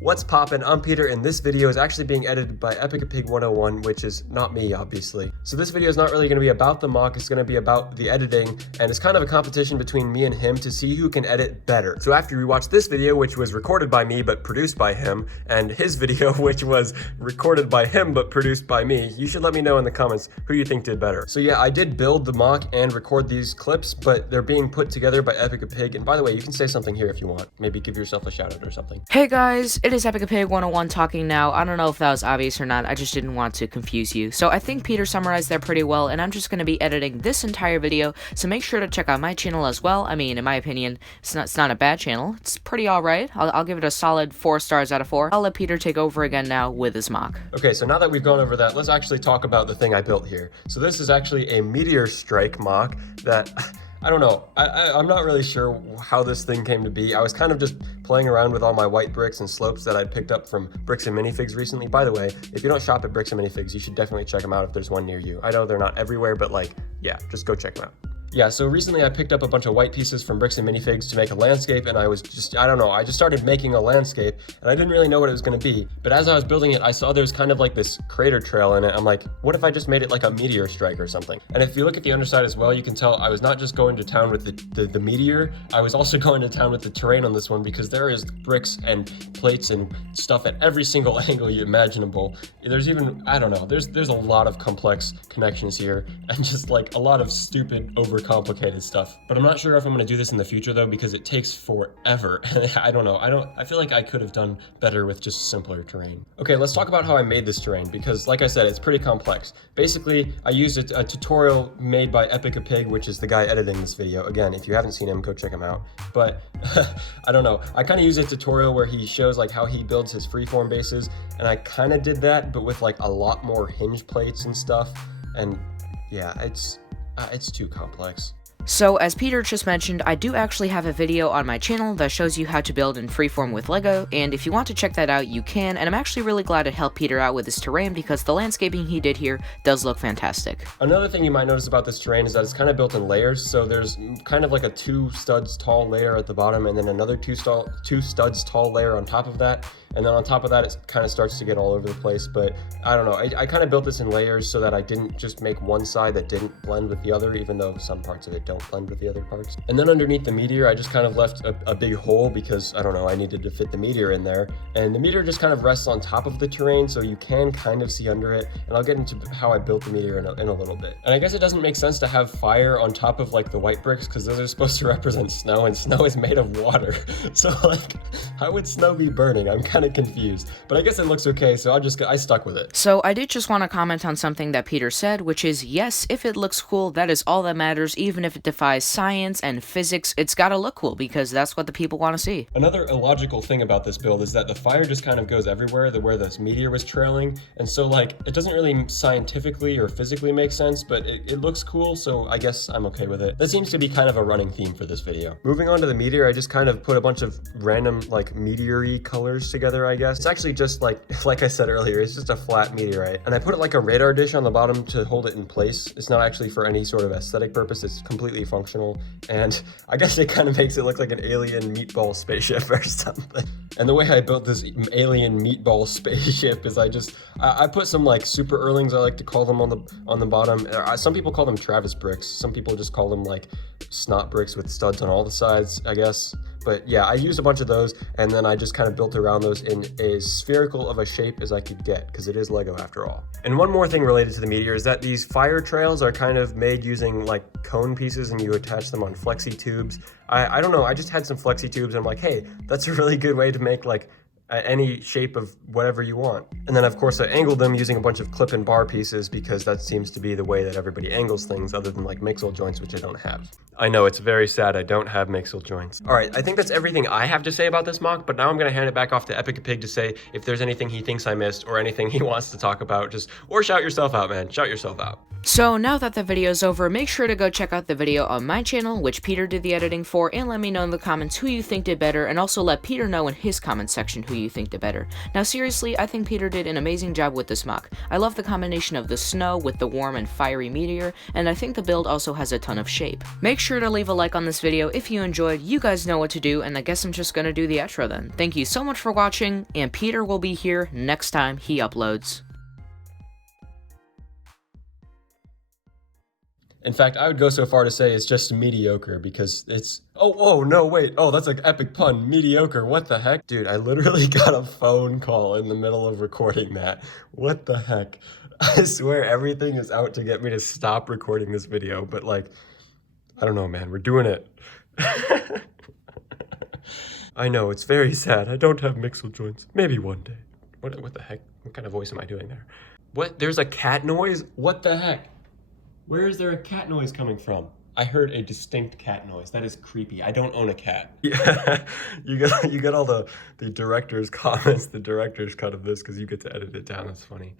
What's poppin'? I'm Peter, and this video is actually being edited by EpikEpig 101, which is not me, obviously. So this video is not really going to be about the mock, it's going to be about the editing, and it's kind of a competition between me and him to see who can edit better. So after you watch this video, which was recorded by me but produced by him, and his video, which was recorded by him but produced by me, you should let me know in the comments who you think did better. So yeah, I did build the mock and record these clips, but they're being put together by EpikEpig, and by the way, you can say something here if you want. Maybe give yourself a shout out or something. Hey guys, it is EpikEpig 101 talking now. I don't know if that was obvious or not, I just didn't want to confuse you. So I think Peter summarized that pretty well, and I'm just going to be editing this entire video, so make sure to check out my channel as well. I mean, in my opinion, it's not a bad channel. It's pretty alright. I'll give it a solid 4 stars out of 4. I'll let Peter take over again now with his mock. Okay, so now that we've gone over that, let's actually talk about the thing I built here. So this is actually a Meteor strike mock that... I don't know, I'm not really sure how this thing came to be. I was kind of just playing around with all my white bricks and slopes that I picked up from Bricks and Minifigs recently. By the way, if you don't shop at Bricks and Minifigs, you should definitely check them out if there's one near you. I know they're not everywhere, but like, yeah, just go check them out. Yeah, so recently I picked up a bunch of white pieces from Bricks and Minifigs to make a landscape, and I just started making a landscape, and I didn't really know what it was going to be. But as I was building it, I saw there's kind of like this crater trail in it. I'm like, what if I just made it like a meteor strike or something? And if you look at the underside as well, you can tell I was not just going to town with the meteor, I was also going to town with the terrain on this one, because there is bricks and plates and stuff at every single angle you imaginable. There's even, I don't know, there's a lot of complex connections here, and just like a lot of stupid, overcomplicated stuff. But I'm not sure if I'm going to do this in the future though, because it takes forever. I don't know. I feel like I could have done better with just simpler terrain. Okay, let's talk about how I made this terrain, because like I said, it's pretty complex. Basically, I used a tutorial made by EpikEpig, which is the guy editing this video. Again, if you haven't seen him, go check him out. But I don't know. I kind of used a tutorial where he shows like how he builds his freeform bases, and I kind of did that, but with like a lot more hinge plates and stuff. And yeah, it's too complex. So, as Peter just mentioned, I do actually have a video on my channel that shows you how to build in freeform with Lego, and if you want to check that out, you can, and I'm actually really glad it helped Peter out with his terrain because the landscaping he did here does look fantastic. Another thing you might notice about this terrain is that it's kind of built in layers, so there's kind of like a 2 studs tall layer at the bottom, and then another 2 studs tall layer on top of that. And then on top of that, it kind of starts to get all over the place. But I don't know, I kind of built this in layers so that I didn't just make one side that didn't blend with the other, even though some parts of it don't blend with the other parts. And then underneath the meteor, I just kind of left a big hole because, I don't know, I needed to fit the meteor in there. And the meteor just kind of rests on top of the terrain, so you can kind of see under it. And I'll get into how I built the meteor in a little bit. And I guess it doesn't make sense to have fire on top of like the white bricks, because those are supposed to represent snow, and snow is made of water. So like, how would snow be burning? I'm kind of confused, but I guess it looks okay, so I stuck with it. So I did just want to comment on something that Peter said, which is, yes, if it looks cool, that is all that matters. Even if it defies science and physics, it's gotta look cool, because that's what the people want to see. Another illogical thing about this build is that the fire just kind of goes everywhere, where this meteor was trailing, and so like, it doesn't really scientifically or physically make sense, but it looks cool, so I guess I'm okay with it. That seems to be kind of a running theme for this video. Moving on to the meteor, I just kind of put a bunch of random like meteor-y colors together, I guess. It's actually just like I said earlier, it's just a flat meteorite. And I put it like a radar dish on the bottom to hold it in place. It's not actually for any sort of aesthetic purpose, it's completely functional. And I guess it kind of makes it look like an alien meatball spaceship or something. And the way I built this alien meatball spaceship is I put some like super Erlings, I like to call them, on the bottom. Some people call them Travis bricks. Some people just call them like snot bricks with studs on all the sides, I guess. But yeah, I used a bunch of those, and then I just kind of built around those in as spherical of a shape as I could get, because it is Lego after all. And one more thing related to the meteor is that these fire trails are kind of made using like cone pieces, and you attach them on flexi tubes. I don't know, I just had some flexi tubes, and I'm like, hey, that's a really good way to make like any shape of whatever you want. And then of course I angled them using a bunch of clip and bar pieces, because that seems to be the way that everybody angles things, other than like mixel joints, which I don't have. I know, it's very sad I don't have mixel joints. All right, I think that's everything I have to say about this mock, but now I'm gonna hand it back off to EpikEpig to say if there's anything he thinks I missed or anything he wants to talk about, or shout yourself out, man, shout yourself out. So now that the video's over, make sure to go check out the video on my channel, which Peter did the editing for, and let me know in the comments who you think did better, and also let Peter know in his comment section who you think did better. Now seriously, I think Peter did an amazing job with this MOC. I love the combination of the snow with the warm and fiery Meteor, and I think the build also has a ton of shape. Make sure to leave a like on this video if you enjoyed. You guys know what to do, and I guess I'm just gonna do the outro then. Thank you so much for watching, and Peter will be here next time he uploads. In fact, I would go so far to say it's just mediocre because it's... Oh, no, wait. Oh, that's an epic pun. Mediocre. What the heck? Dude, I literally got a phone call in the middle of recording that. What the heck? I swear everything is out to get me to stop recording this video, but like, I don't know, man. We're doing it. I know, it's very sad. I don't have mixel joints. Maybe one day. What the heck? What kind of voice am I doing there? What? There's a cat noise? What the heck? Where is there a cat noise coming from? I heard a distinct cat noise. That is creepy. I don't own a cat. Yeah, you got all the director's comments, the director's cut of this because you get to edit it down. That's funny.